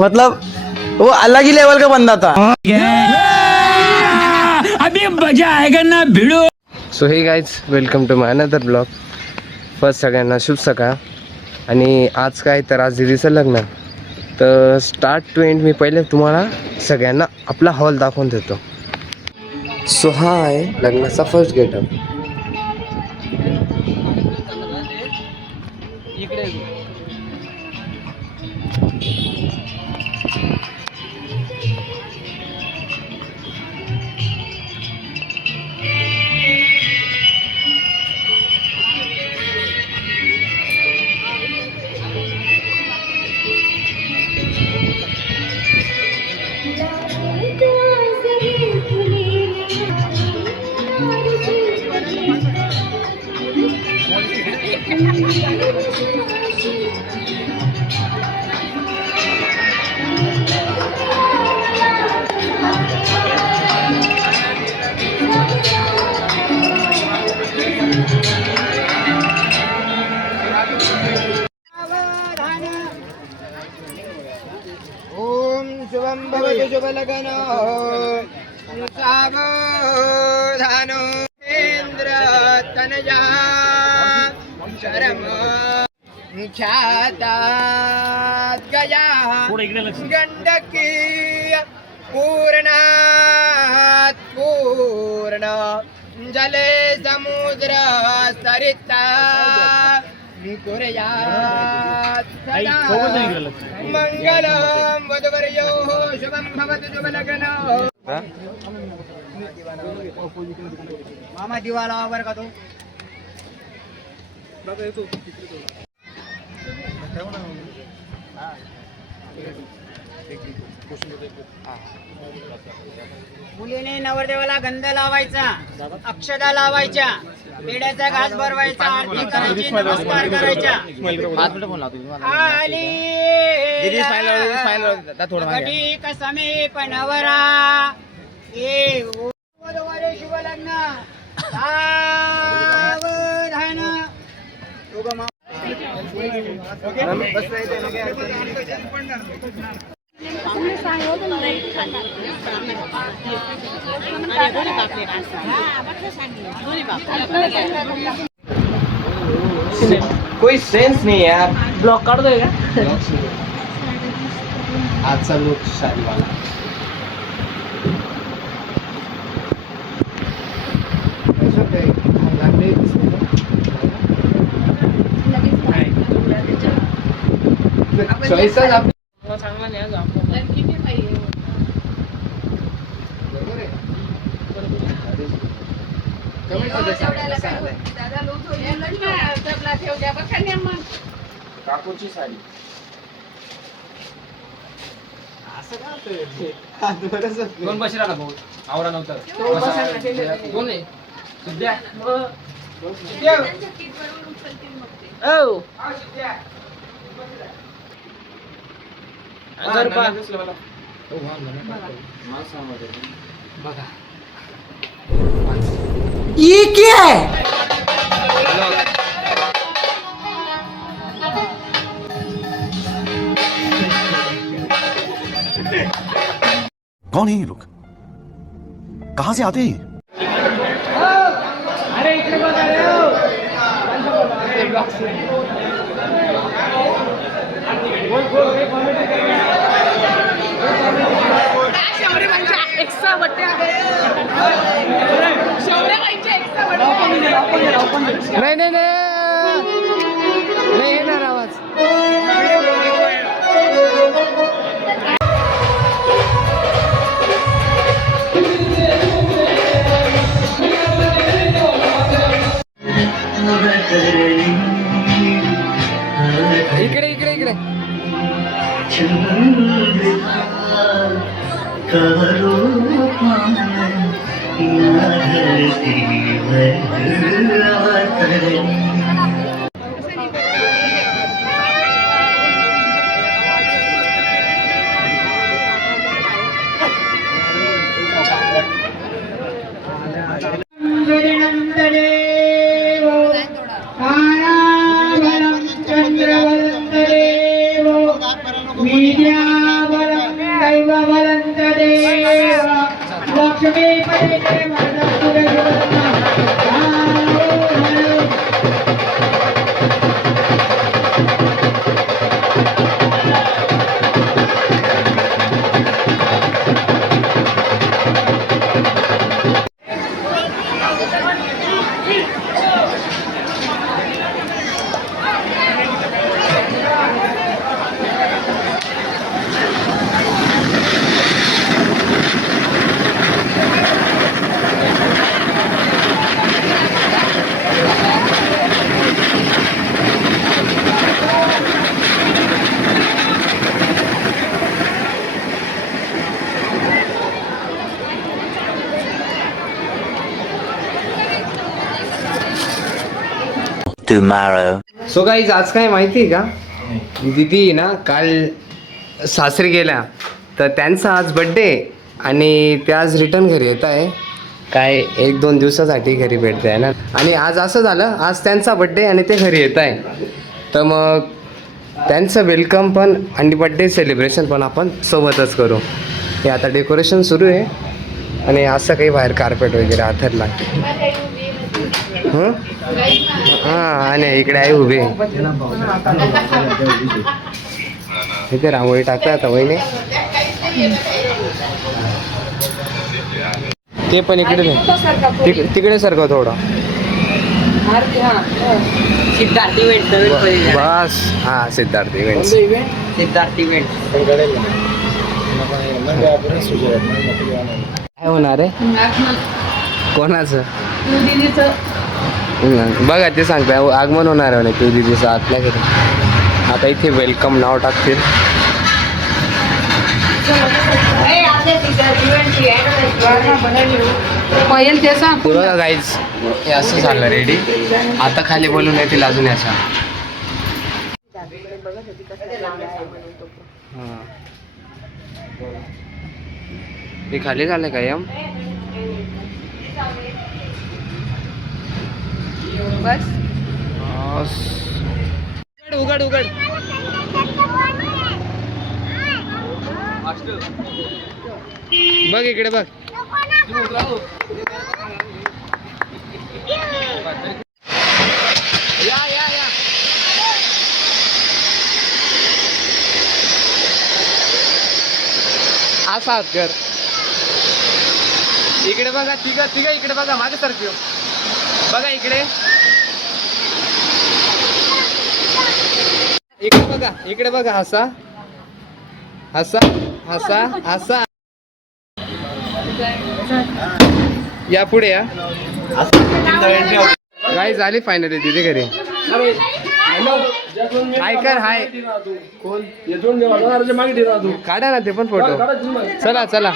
मतलब वो अलग ही लेवल का बंदा था। अभी मजा आएगा ना भिड़ो। So hey guys, welcome to my another blog. First सगळ्यांना शुभ सकाळ. आणि आज काय तर आज दिदीचं लग्न. तर स्टार्ट टू एंड मी पहिले तुम्हाला सगळ्यांना आपला हॉल दाखवून देतो. सो हा आहे लग्नाचा फर्स्ट गेटअप. शुभम भवतु शुभ लगन सावधान इंद्र तनया शरम ख्यातात गया गंडकी पूर्णात पूर्ण जले समुद्र सरिता कुर्यात् सदा मंगलम वधुवर्यो शुभम भवतु शुभ लगनो. मामा दिवाला वर का तो मुलीने नवरदेवाला गंध लावायचा, अक्षदा लावायच्या, पेड्याचा घास भरवायचा, आरती करायची, नमस्कार करायचा. आली समीप नवरा ये वधूवरे शुभ लग्न सावधान. कोई सेंस नहीं यार. ब्लॉक काढ दो का आजचा लुक शादीवाला. चॉईसच आपली चांगला नाही काकूची साडी. दोन बशी राहिला भाऊ आवरा नव्हतं कोण आहे सध्या बघा ये क्या है? कौन है ये लोग? कहां से आते हैं? अरे इकडे बघा रे हो. नाही नाही नाही येणार आवाज. इकडे इकडे इकडे चंद्रवंतदेव विद्याव tomorrow. सो गाईज आज काय माहिती आहे का, दीदी ना काल सासरी गेल्या तर त्यांचा आज बड्डे आणि ते आज रिटर्न घरी येत आहे काय 1-2 दिवसासाठी घरी भेटते आहे ना. आणि आज असं झालं, आज त्यांचा बड्डे आणि ते घरी येत आहे तर मग त्यांचं वेलकम पण आणि बड्डे सेलिब्रेशन पण आपण सोबतच करू. हे आता डेकोरेशन सुरू आहे आणि असं काही बाहेर कार्पेट वगैरे आथरला. हां आणि इकडे आहे उभे, इथे रांगोळी टाकता आता वहिने. ते पण इकडे तिकडे सारखं थोडं सिद्धार्थ इव्हेंट बस. हां सिद्धार्थ इव्हेंट. सिद्धार्थ इव्हेंट काय होणार आहे कोणाचं बघा ते सांगताय आगमन होणार आहे म्हणे किती दिवस आतल्या घरी. आता इथे वेलकम नाव टाकतील. ते बघा गाईज हे असं झालं रेडी. आता खाली बोलून येतील अजून याचा. हे खाली झालं काय यम बस उघड उघड. बघ इकडे बघ. या या या असा हात कर. इकडे बघा तिघ इकडे बघा माझ्या सारखी बघा इकडे इकडे बघा हसा हसा हसा हसा. या पुढे या. गाई झाली फायनली तिथे घरी. हाय कर हाय. काढा ना ते पण फोटो. चला चला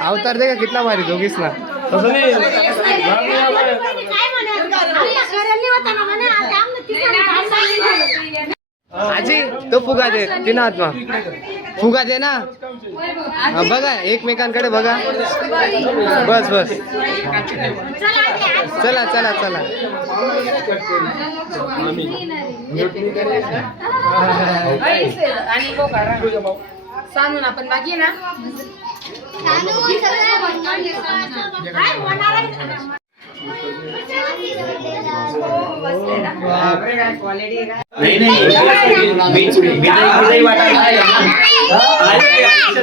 अवतार दे का कितना भारी दोघीच ना. आजी तो फुगा दे तीन आत्मा फुगा दे ना. बघा एकमेकांकडे बघा. बस बस चला चला चला. सांगून आपण बाकी ना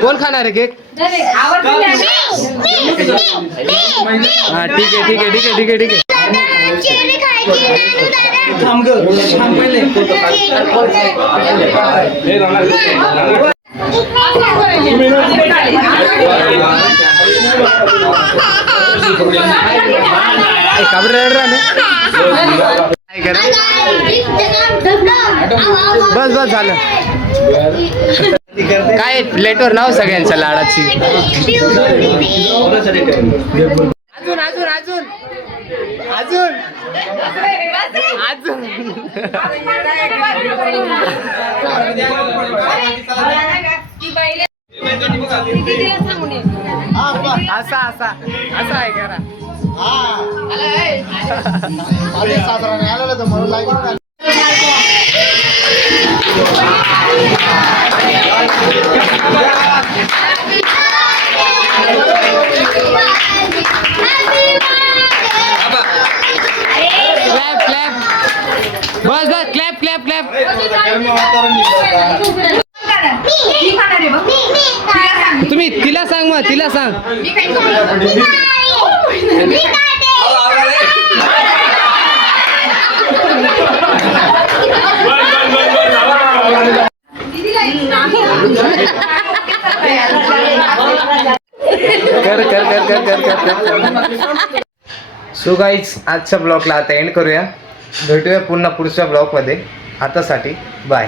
कोण खाणार आहे केक. हा ठीक आहे ठीक आहे ठीक आहे ठीक आहे ठीक आहे. बस बस झालं. काय प्लेटवर नाव सगळ्यांच्या लाडाची. अजून अजून अजून अजून अजून असा असा असा आहे करा. तुम्ही तिला सांग मग तिला सांग. कर कर कर कर कर कर कर. सो गाईज आजच्या ब्लॉगला आता एंड करूया. भेटूया पुन्हा पुढच्या ब्लॉगमध्ये. आतासाठी बाय.